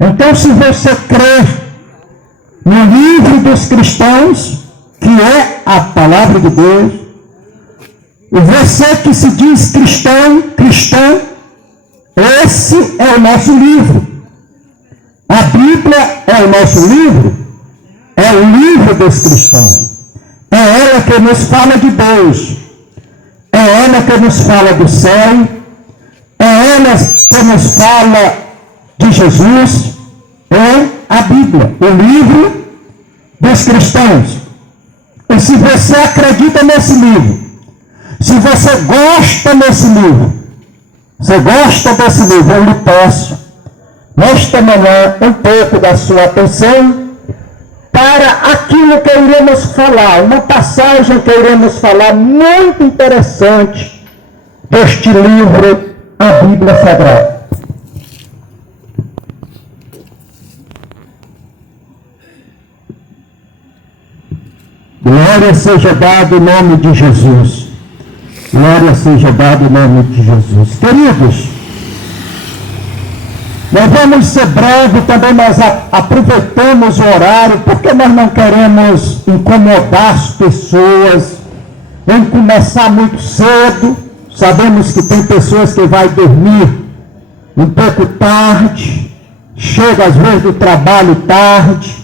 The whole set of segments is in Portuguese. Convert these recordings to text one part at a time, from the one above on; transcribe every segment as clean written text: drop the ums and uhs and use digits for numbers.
Então, se você crê no livro dos cristãos, que é a palavra de Deus, e você que se diz cristão, esse é o nosso livro. A Bíblia é o nosso livro, é o livro dos cristãos. É ela que nos fala de Deus, é ela que nos fala do céu, é ela que nos fala de Jesus, é a Bíblia, o livro dos cristãos. E se você acredita nesse livro, se você gosta desse livro, eu lhe peço, nesta manhã, um pouco da sua atenção para aquilo que iremos falar, uma passagem que iremos falar muito interessante deste livro, a Bíblia Sagrada. Glória seja dada em nome de Jesus. Glória seja dada em nome de Jesus. Queridos, nós vamos ser breve também, nós aproveitamos o horário, porque nós não queremos incomodar as pessoas, em começar muito cedo. Sabemos que tem pessoas que vão dormir um pouco tarde, chega às vezes do trabalho tarde,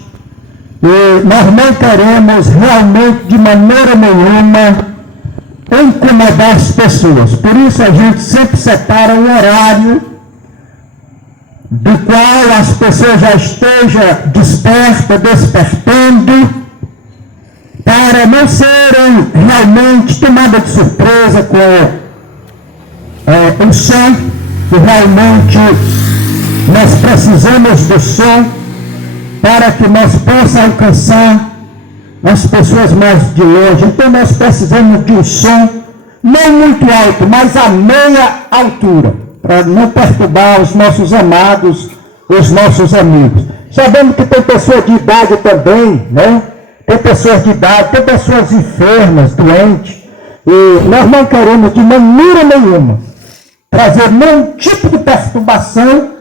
e nós não queremos realmente, de maneira nenhuma, incomodar as pessoas. Por isso a gente sempre separa um horário do qual as pessoas já estejam despertando, para não serem realmente tomadas de surpresa com o som, que realmente nós precisamos do som, para que nós possamos alcançar as pessoas mais de longe. Então nós precisamos de um som, não muito alto, mas a meia altura, para não perturbar os nossos amados, os nossos amigos. Sabemos que tem pessoas de idade também, né? Tem pessoas de idade, tem pessoas enfermas, doentes, e nós não queremos de maneira nenhuma trazer nenhum tipo de perturbação,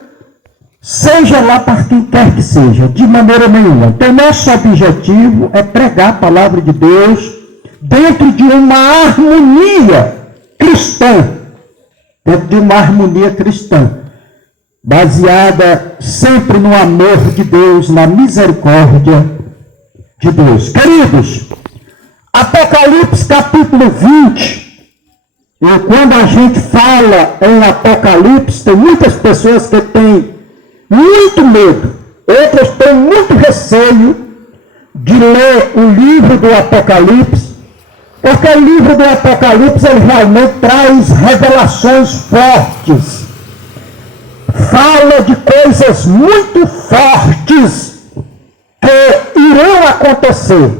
seja lá para quem quer que seja, de maneira nenhuma. Então, nosso objetivo é pregar a palavra de Deus dentro de uma harmonia cristã, baseada sempre no amor de Deus, na misericórdia de Deus. Queridos, Apocalipse capítulo 20, e quando a gente fala em Apocalipse, tem muitas pessoas que têm muito medo, outras têm muito receio de ler o livro do Apocalipse, porque o livro do Apocalipse ele realmente traz revelações fortes, fala de coisas muito fortes que irão acontecer.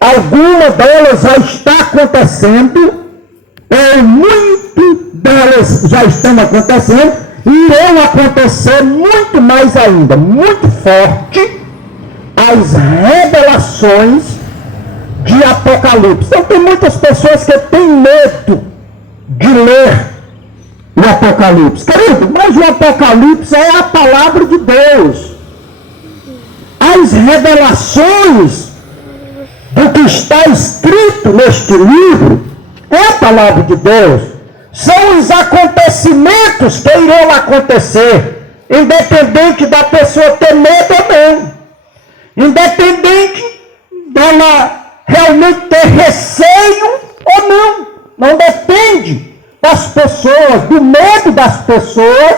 Algumas delas já está acontecendo, ou muito delas já estão acontecendo, e irão acontecer muito mais ainda, muito forte, as revelações de Apocalipse. Então tem muitas pessoas que têm medo de ler o Apocalipse. Querido, mas o Apocalipse é a palavra de Deus. As revelações do que está escrito neste livro é a palavra de Deus. São os acontecimentos que irão acontecer, independente da pessoa ter medo ou não, independente dela realmente ter receio ou não. Não depende das pessoas, do medo das pessoas,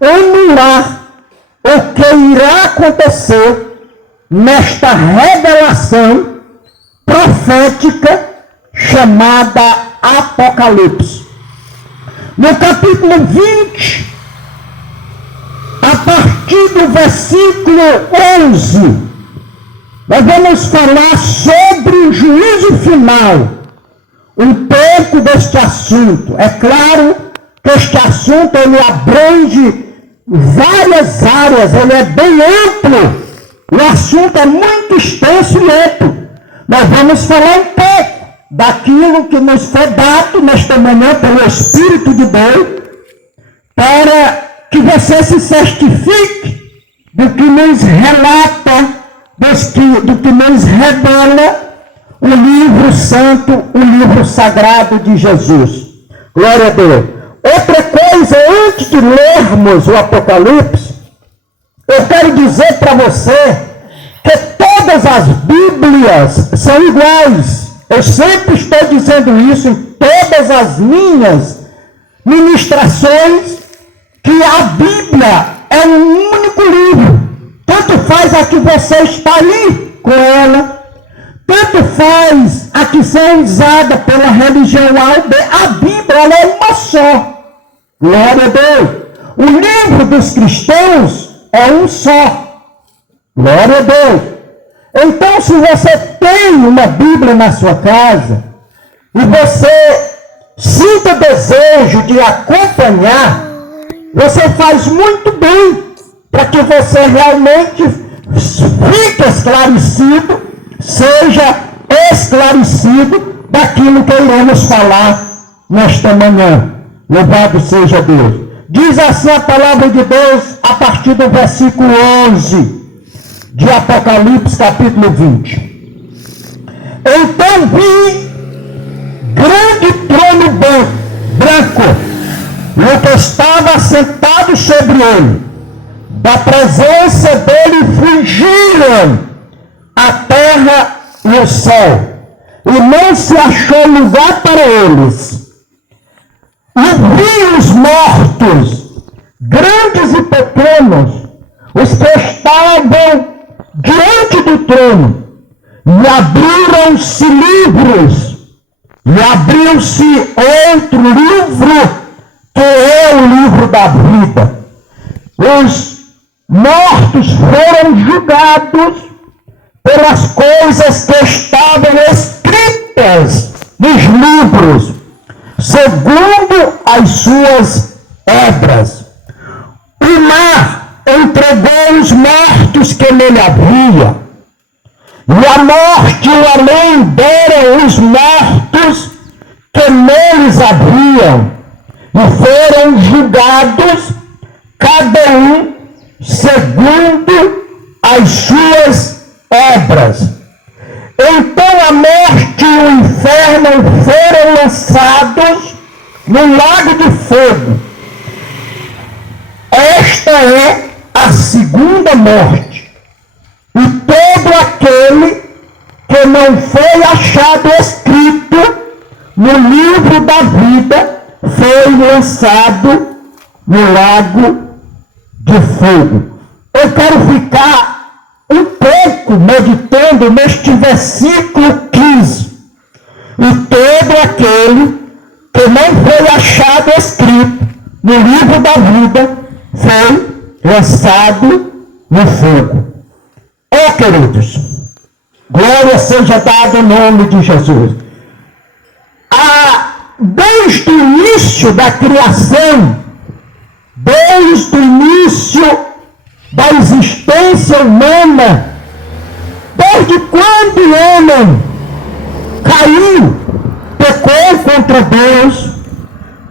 anular o que irá acontecer nesta revelação profética chamada Apocalipse. No capítulo 20, a partir do versículo 11, nós vamos falar sobre o juízo final, um pouco deste assunto. É claro que este assunto ele abrange várias áreas, ele é bem amplo, o assunto é muito extenso e amplo. Nós vamos falar um pouco daquilo que nos foi dado nesta manhã pelo Espírito de Deus, para que você se certifique do que nos relata, do que nos revela o livro santo, o livro sagrado de Jesus. Glória a Deus. Outra coisa, antes de lermos o Apocalipse, eu quero dizer para você que todas as Bíblias são iguais. Eu sempre estou dizendo isso em todas as minhas ministrações, que a Bíblia é um único livro. Tanto faz a que você está ali com ela, tanto faz a que seja usada pela religião A, a Bíblia ela é uma só. Glória a Deus. O livro dos cristãos é um só. Glória a Deus. Então, se você tem uma Bíblia na sua casa, e você sinta desejo de acompanhar, você faz muito bem, para que você realmente fique esclarecido, seja esclarecido daquilo que iremos falar nesta manhã. Louvado seja Deus. Diz assim a palavra de Deus a partir do versículo 11 de Apocalipse capítulo 20. Então vi grande trono branco, o que estava sentado sobre ele. Da presença dele fugiram a terra e o céu, e não se achou lugar para eles. E vi os mortos, grandes e pequenos, os que estavam diante do trono, e abriram-se livros, e abriu-se outro livro, que é o livro da vida. Os mortos foram julgados pelas coisas que estavam escritas nos livros, segundo as suas obras. O mar entregou os mortos que nele havia, e a morte e o além deram os mortos que neles haviam, e foram julgados, cada um segundo as suas obras. Então a morte e o inferno foram lançados no lago de fogo. Esta é a segunda morte. E todo aquele que não foi achado escrito no livro da vida foi lançado no lago de fogo. Eu quero ficar um pouco meditando neste versículo 15. E todo aquele que não foi achado escrito no livro da vida foi lançado no fogo. Queridos, glória seja dada em nome de Jesus. Desde o início da criação, desde o início da existência humana, desde quando o homem caiu, pecou contra Deus,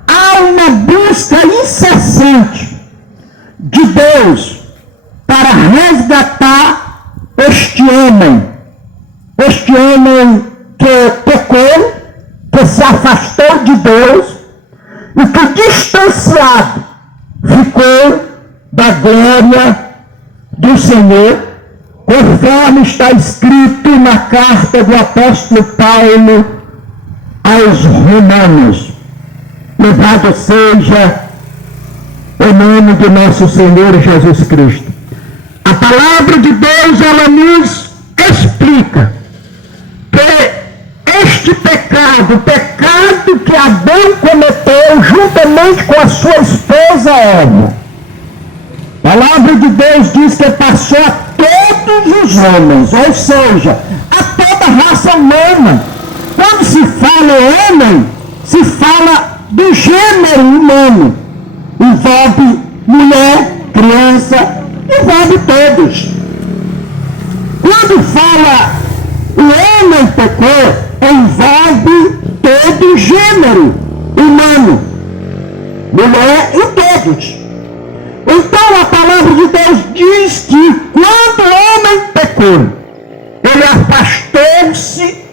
há uma busca incessante de Deus para resgatar este homem que pecou, que se afastou de Deus e que distanciado ficou da glória do Senhor, conforme está escrito na carta do apóstolo Paulo aos Romanos. Louvado seja o nome de nosso Senhor Jesus Cristo. A palavra de Deus, ela nos explica que este pecado, o pecado que Adão cometeu juntamente com a sua esposa Eva, a palavra de Deus diz que passou a todos os homens, ou seja, a toda a raça humana. Quando se fala homem, se fala do gênero humano. Envolve mulher, criança, envolve todos. Quando fala o homem pecou, envolve todo o gênero humano, mulher e todos. Então a palavra de Deus diz que dele. Ele afastou-se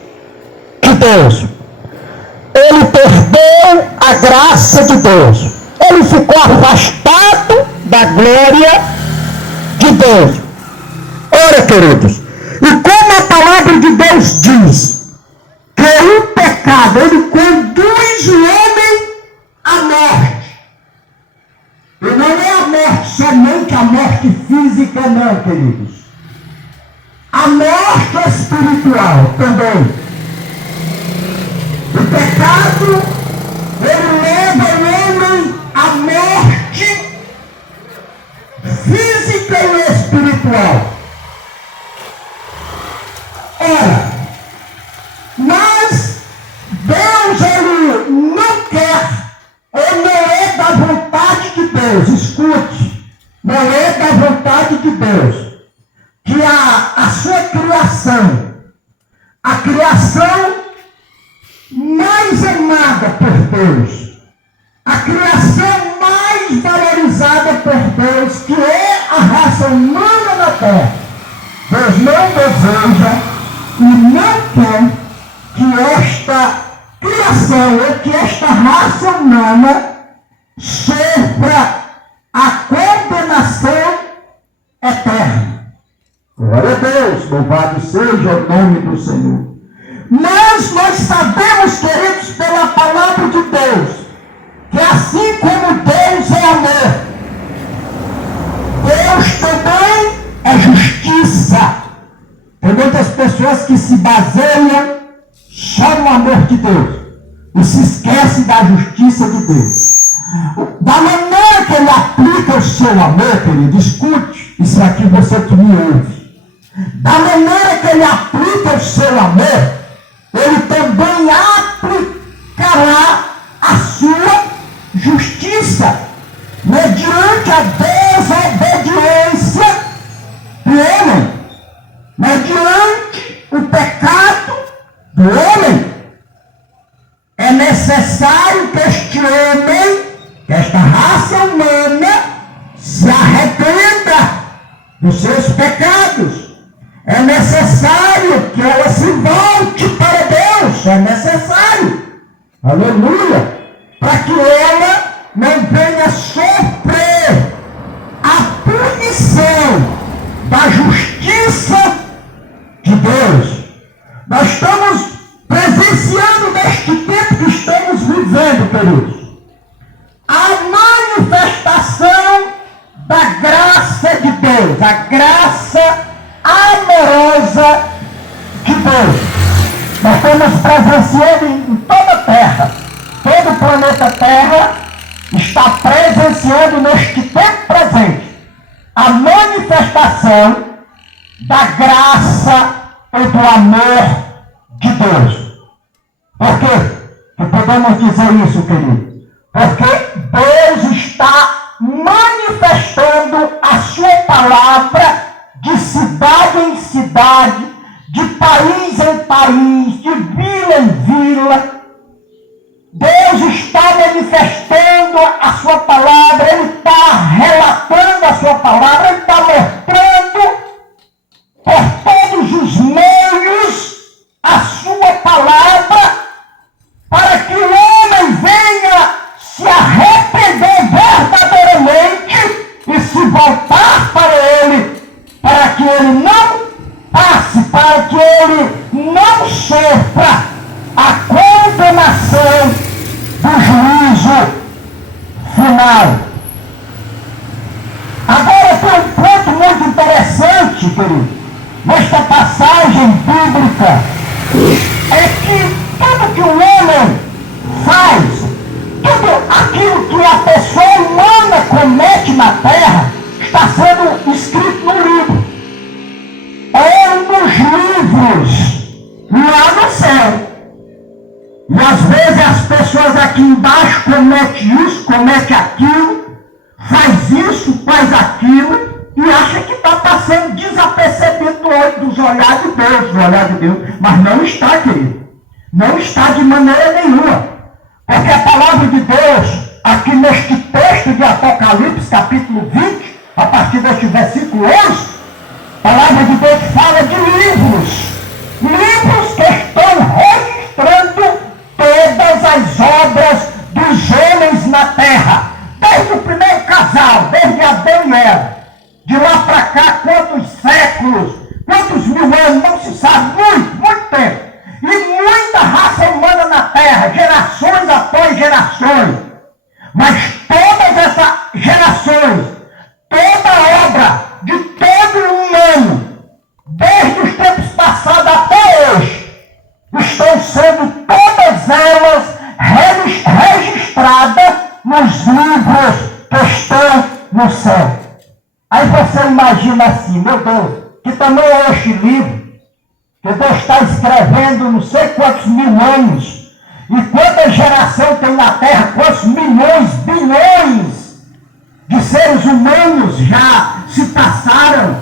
de Deus. Ele perdeu a graça de Deus. Ele ficou afastado da glória de Deus. Ora, queridos, e como a palavra de Deus diz que o pecado, ele conduz o homem à morte. E não é a morte, somente a morte física, não, queridos. A morte espiritual também. O pecado, ele leva o homem à morte física e espiritual. Ora, mas Deus, ele não quer, ou não é da vontade de Deus, escute, não é da vontade de Deus, que a sua criação, a criação mais amada por Deus, a criação mais valorizada por Deus, que é a raça humana na terra, Deus não deseja e não quer que esta criação, ou que esta raça humana sofra a condenação eterna. Glória a Deus, louvado seja o nome do Senhor. Mas nós sabemos, queridos, pela palavra de Deus, que assim como Deus é amor, Deus também é justiça. Tem muitas pessoas que se baseiam só no amor de Deus e se esquecem da justiça de Deus. Da maneira que ele aplica o seu amor, querido, escute isso aqui, você que me ouve. Da maneira que ele aplica o seu amor, ele também aplicará a sua justiça mediante a desobediência do homem, mediante o pecado do homem. É necessário que este homem, que esta raça humana, se arrependa dos seus pecados. É necessário que ela se volte para Deus. É necessário. Aleluia. Para que ela não venha sofrer a punição da justiça de Deus. Nós estamos presenciando neste tempo que estamos vivendo, queridos, a manifestação da graça de Deus, a graça amorosa de Deus. Nós estamos presenciando em toda a Terra, todo o planeta Terra está presenciando neste tempo presente a manifestação da graça e do amor de Deus. Por quê que podemos dizer isso, querido? Porque Deus está manifestando a sua palavra de cidade em cidade, de país em país, de vila em vila. Deus está manifestando a sua palavra, Ele está relatando a sua palavra, Ele está mostrando por todos os meios a sua palavra, para que o homem venha se arrepender verdadeiramente e se voltar para Ele, para que ele não passe, para que ele não sofra a condenação do juízo final. Agora tem um ponto muito interessante, querido, nesta passagem bíblica, é que tudo que o homem faz, tudo aquilo que a pessoa humana comete na terra, está sendo escrito no livro, ou nos livros lá no céu. E às vezes as pessoas aqui embaixo cometem isso, cometem aquilo, faz isso, faz aquilo, e acha que está passando desapercebido dos olhares de Deus, do olhar de Deus. Mas não está, querido. Não está de maneira nenhuma. Porque a palavra de Deus, aqui neste texto de Apocalipse, capítulo 20, a partir deste versículo 11, a palavra de Deus fala de de lá para cá, quantos séculos, quantos mil anos, não se sabe, muito tempo. E muita raça humana na terra, gerações após gerações. Mas todas essas gerações, toda a obra de todo humano, desde os tempos passados até hoje, estão sendo todas elas registradas nos livros que estão no céu. Aí você imagina assim, meu Deus, que tamanho é este livro? Que Deus está escrevendo não sei quantos mil anos. E quanta geração tem na terra, quantos milhões, bilhões de seres humanos já se passaram.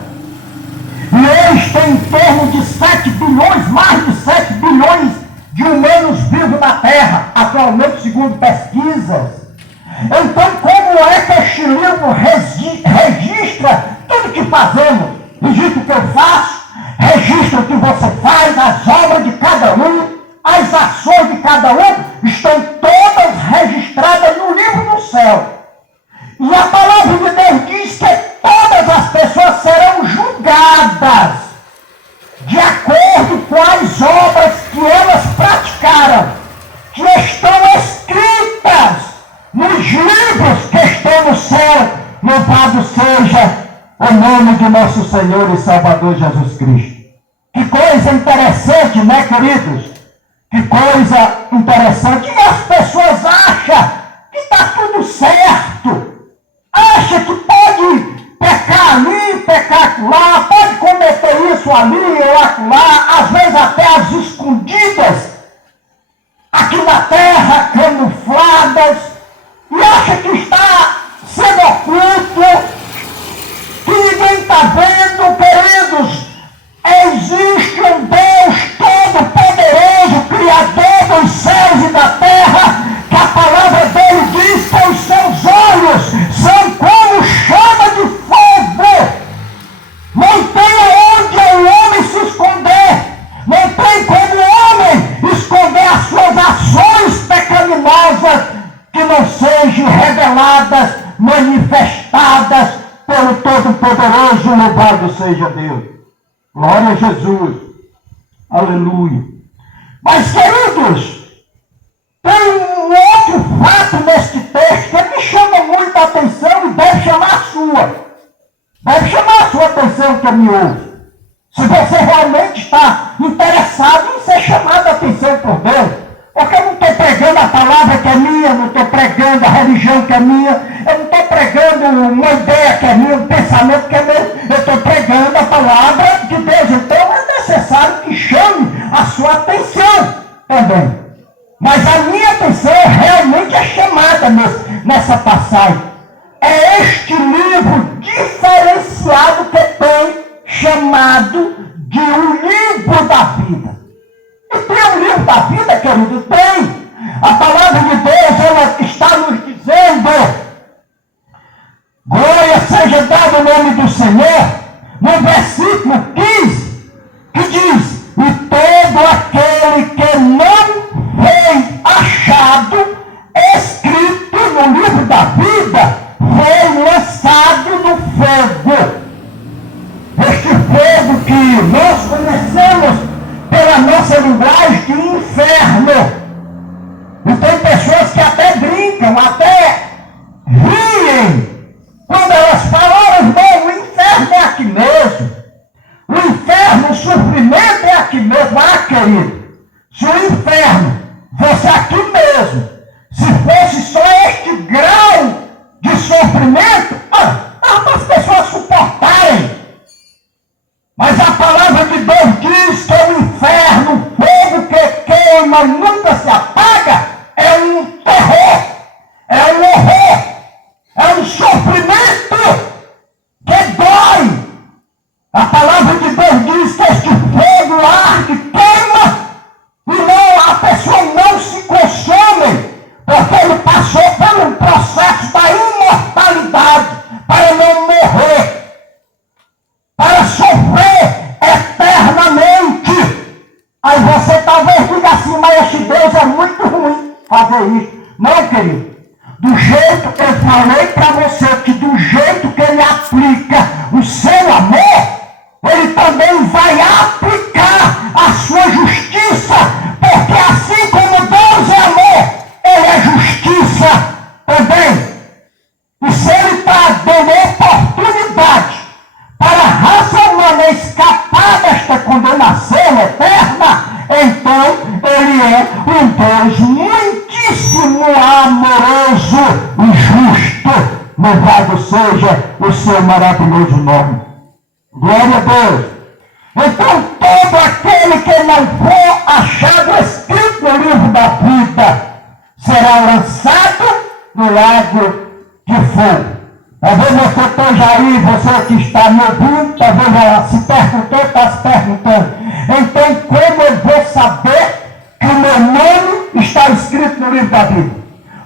E hoje tem em torno de 7 bilhões, mais de 7 bilhões de humanos vivos na terra, atualmente segundo pesquisas. Então, como é que este livro registra tudo que fazemos? Registra o que eu faço, registra o que você faz, as obras de cada um, as ações de cada um, estão todas registradas no livro do céu. E a palavra de Deus diz que todas as pessoas serão julgadas de acordo com as obras que elas praticaram, que estão escritas nos livros que estão no céu. Louvado seja o nome de nosso Senhor e Salvador Jesus Cristo. Que coisa interessante, né, queridos? Que coisa interessante. E as pessoas acham que está tudo certo. Acha que pode pecar ali, pecar lá, pode cometer isso ali ou acolá, às vezes até às escondidas, aqui na terra, camufladas, e acha que está sendo oculto, que ninguém está vendo, queridos. Existe um Deus todo-poderoso, Criador dos céus e da terra, que a palavra dele diz que os seus olhos são como chama de fogo. Não tem onde o homem se esconder. Não tem como o homem esconder as suas ações pecaminosas que não sejam reveladas, manifestadas pelo Todo-Poderoso. Louvado seja Deus. Glória a Jesus. Aleluia. Mas, queridos, tem um outro fato neste texto que me chama muita atenção e deve chamar a sua. Deve chamar a sua atenção que me ouve. Se você realmente está interessado em ser chamado a atenção por Deus. Porque eu não estou pregando a palavra que é minha, não estou pregando a religião que é minha, eu não estou pregando uma ideia que é minha, um pensamento que é meu, eu estou pregando a palavra de Deus. Então é necessário que chame a sua atenção também. Mas a minha atenção realmente é chamada nessa passagem. É este livro diferenciado que tem chamado de o livro da vida. E tem o livro da vida, querido? Tem. A palavra de Deus, ela está nos dizendo, glória seja dada o nome do Senhor, no versículo 15, que diz, e todo aquele que não foi achado escrito no livro da vida, foi lançado no fogo. Este fogo que nós conhecemos pela nossa linguagem de inferno. E tem pessoas que até brincam, até riem, quando elas falam, irmão, o inferno é aqui mesmo. O inferno, o sofrimento é aqui mesmo. Ah, querido, se o inferno fosse aqui mesmo, se fosse só este grau de sofrimento, dá para as pessoas suportarem. Mas a palavra de Deus diz que o inferno, o fogo que queima e nunca se apaga, é um terror, é um horror, é um sofrimento que dói. A palavra de Deus diz que este fogo arde, queima, e não, a pessoa não se consome, porque ele passou por um processo da imortalidade para não morrer, para sofrer eternamente. Aí você talvez diga assim, mas este Deus é muito ruim fazer isso. Não, querido. Do jeito que eu falei para você, que do jeito que ele aplica os Louvado seja o seu maravilhoso nome. Glória a Deus. Então, todo aquele que não for achado escrito no livro da vida será lançado no lago de fogo. Talvez você esteja aí, você que está me ouvindo, talvez se perguntou, está se perguntando. Então, como eu vou saber que o meu nome está escrito no livro da vida?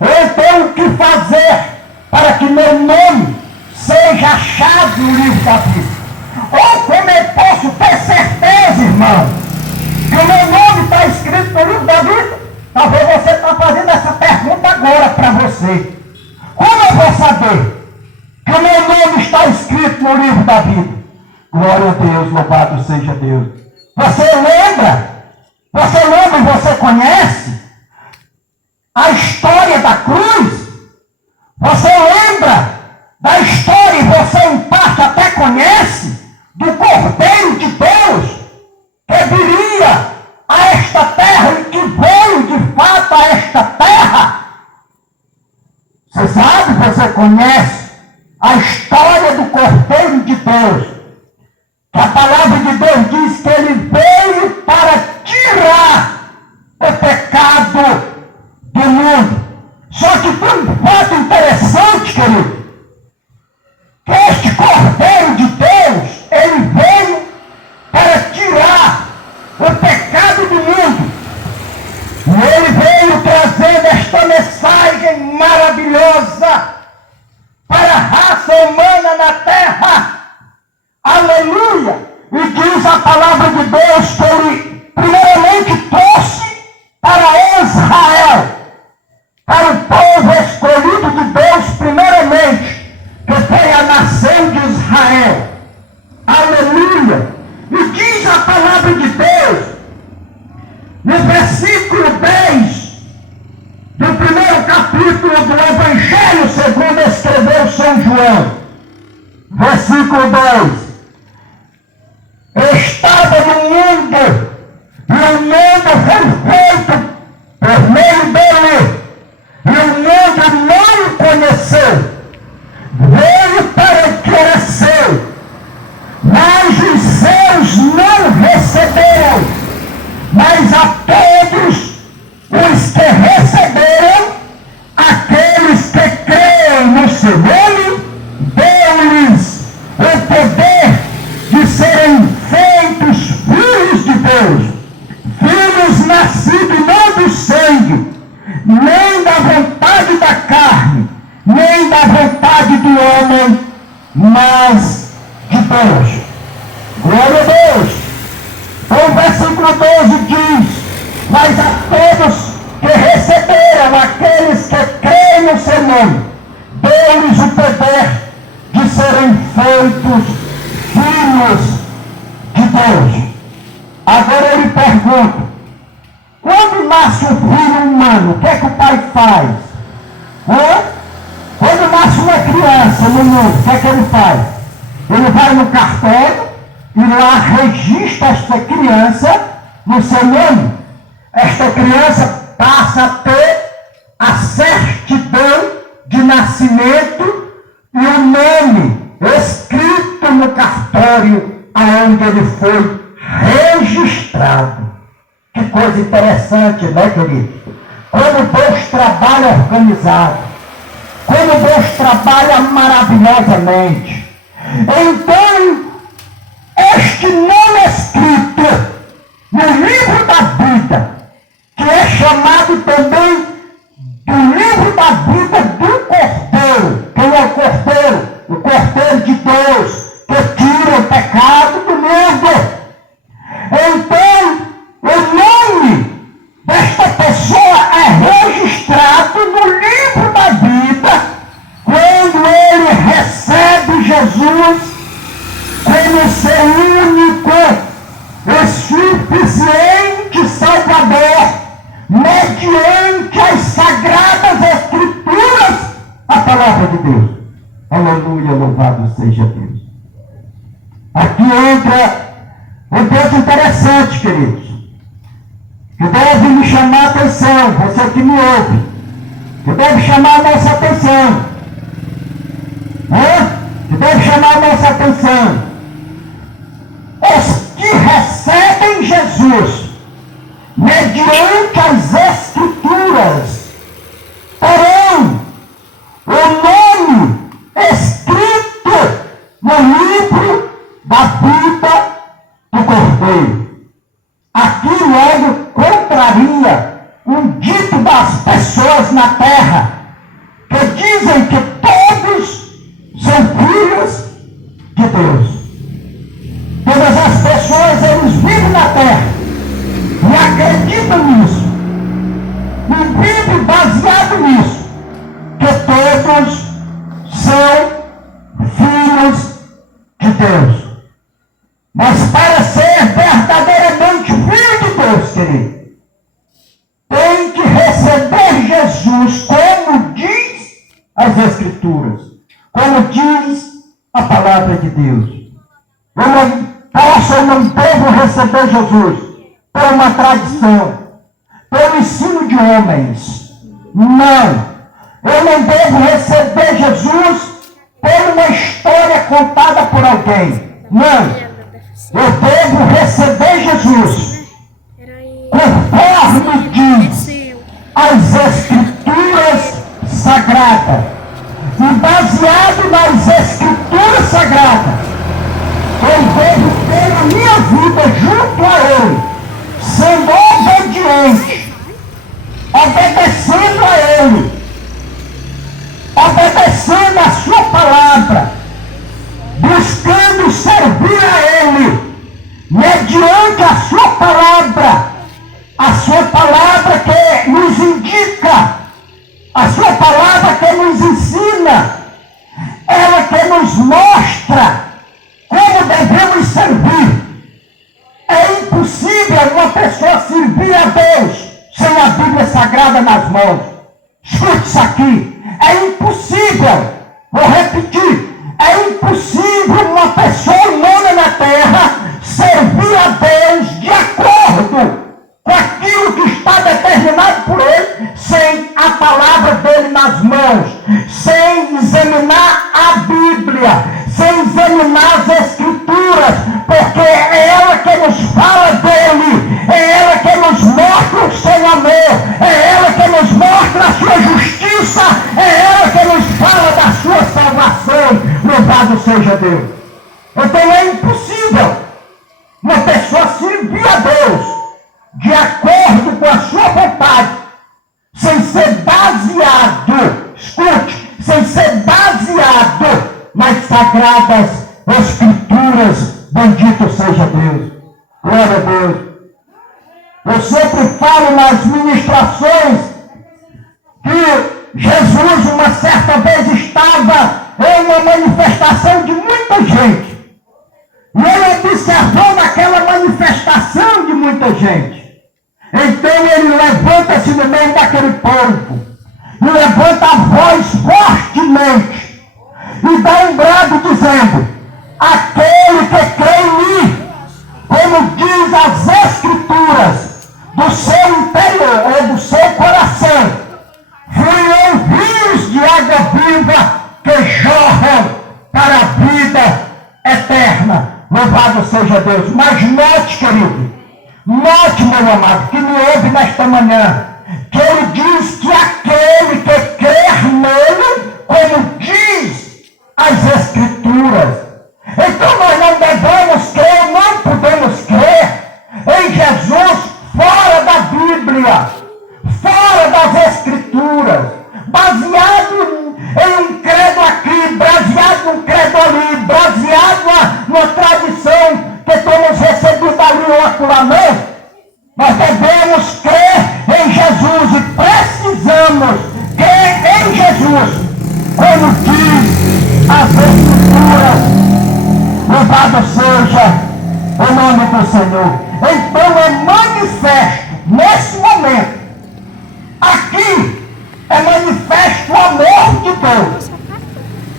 Ou então, o que fazer para que meu nome seja achado no livro da vida? Ou como eu posso ter certeza, irmão, que o meu nome está escrito no livro da vida? Talvez você está fazendo essa pergunta agora para você. Como eu vou saber que o meu nome está escrito no livro da vida? Glória a Deus, louvado seja Deus. Você lembra e você conhece a história da cruz? Você lembra da história e você em parte até conhece do Cordeiro de Deus que viria a esta terra e que veio de fato a esta terra? Você sabe, você conhece a história do Cordeiro de Deus, que a palavra de Deus diz que ele veio para tirar o pecado do mundo. Só que tem um fato interessante, querido, que este Cordeiro de Deus, ele veio para tirar o pecado do mundo. E ele veio trazendo esta mensagem maravilhosa para a raça humana na terra. Aleluia! E diz a palavra de Deus que ele primeiramente trouxe para Israel, para o povo escolhido de Deus primeiramente, que foi a nação de Israel. Aleluia! E diz a palavra de Deus, no versículo 10 do primeiro capítulo do Evangelho segundo escreveu São João, versículo 10. Estava no mundo, e o mundo foi feito por meio dele, e o mundo não o conheceu. Veio para o que era seu, mas os seus não receberam. Mas a todos os que receberam, aqueles que creem no seu nome, deu-lhes o poder de serem feitos filhos de Deus, filhos nascidos não do sangue, nem da vontade da carne, nem da vontade do homem, mas de Deus. Glória a Deus. O versículo 12 diz: mas a todos que receberam, aqueles que creem no seu nome, deu-lhes o poder de serem feitos filhos de Deus. Agora eu lhe pergunto, quando nasce um filho humano, o que é que o pai faz? Quando nasce uma criança no mundo, o que é que ele faz? Ele vai no cartório e lá registra esta criança no seu nome. Esta criança passa a ter a certidão de nascimento e o nome escrito no cartório aonde ele foi registrado. Que coisa interessante, né, querido? Como Deus trabalha organizado, como Deus trabalha maravilhosamente. Então, este nome escrito no livro da vida, que é chamado também do livro da vida do Cordeiro. Quem é o Cordeiro? O Cordeiro de Deus, que tira o pecado do mundo. Então, o nome desta pessoa é registrado no livro da vida quando ele recebe Jesus como seu único e suficiente Salvador, mediante as sagradas Escrituras, a palavra de Deus. Aleluia, louvado seja Deus. Aqui entra um ponto interessante, queridos, que deve me chamar a atenção, você que me ouve, que deve chamar a nossa atenção. que deve chamar a nossa atenção. Os que recebem Jesus mediante as Escrituras terão o nome escrito no livro da vida do Cordeiro. Aqui logo contraria um dito das pessoas na terra, que dizem que todos são filhos de Deus. Todas as pessoas, eles vivem na terra e acreditam nisso, e vivem baseado nisso, que todos são filhos de Deus. Mas para ser verdadeiramente filho de Deus, querido, tem que receber Jesus, como diz as Escrituras, como diz a palavra de Deus. Eu não devo receber Jesus por uma tradição, pelo ensino de homens. Não. Eu não devo receber Jesus por uma história contada por alguém. Não. Eu devo receber Jesus conforme diz as Escrituras Sagradas. E baseado nas Escrituras Sagradas, eu devo ter a minha vida junto a Ele, sendo obediente, obedecendo a Ele, obedecendo a Sua palavra, buscando servir a Ele, mediante a Sua palavra que nos indica, a Sua palavra que nos ensina, ela que nos mostra como devemos servir. É impossível uma pessoa servir a Deus sem a Bíblia Sagrada nas mãos. Escute isso aqui. É impossível, vou repetir, é impossível uma pessoa humana na terra servir a Deus de acordo com aquilo que está determinado por Ele, sem a palavra dele nas mãos, sem examinar a Bíblia, sem examinar as Escrituras, porque é ela que nos fala dele, é ela que nos mostra o seu amor, é ela que nos mostra a sua justiça, é ela que nos fala da sua salvação. Louvado seja Deus. Então é impossível uma pessoa servir a Deus de acordo com a sua vontade, sem ser baseado, escute, sem ser baseado nas Sagradas Escrituras. Bendito seja Deus. Glória a Deus. Eu sempre falo nas ministrações que Jesus uma certa vez estava em uma manifestação de muita gente. E ele observou naquela manifestação de muita gente. Então ele levanta-se no meio daquele povo e levanta a voz fortemente e dá um brado dizendo: aquele que crê em mim, como diz as Escrituras, do seu interior ou do seu coração, fluem rios de água viva que jorram para a vida eterna. Louvado seja Deus. Mas note, querido, note, meu amado, que me ouve nesta manhã, que ele diz que aquele que crer nele, como diz as Escrituras. Então nós não devemos crer, não podemos crer em Jesus fora da Bíblia, fora das Escrituras, baseado em um credo aqui, baseado num credo ali, baseado numa tradição que temos recebido ali ou acolá. Não. Nós devemos crer em Jesus e precisamos crer em Jesus, como diz as Escrituras. Louvado seja o nome do Senhor. Então é manifesto, nesse momento, aqui, é manifesto o amor de Deus.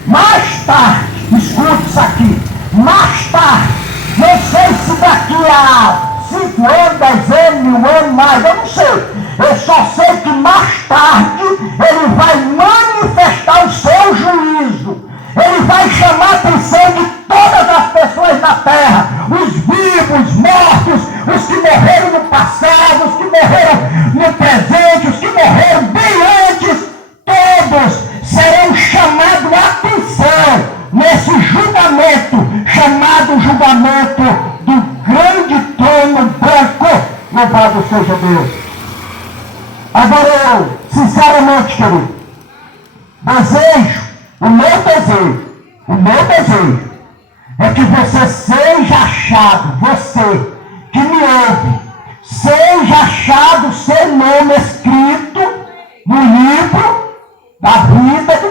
Mais tarde, escute isso aqui, mais tarde, não sei se daqui a 5 anos, 10 anos, 1000 anos mais, eu não sei. Eu só sei que mais tarde ele vai manifestar o seu juízo. Ele vai chamar a atenção de todas as pessoas na terra, os vivos, mortos, os que morreram no passado, os que morreram no presente, os que morreram bem antes, todos serão chamados a atenção nesse julgamento, chamado julgamento do grande trono branco. Louvado seja Deus. Agora eu, sinceramente, querido, o meu desejo é que você seja achado, você que me ouve, seja achado seu nome escrito no livro da vida de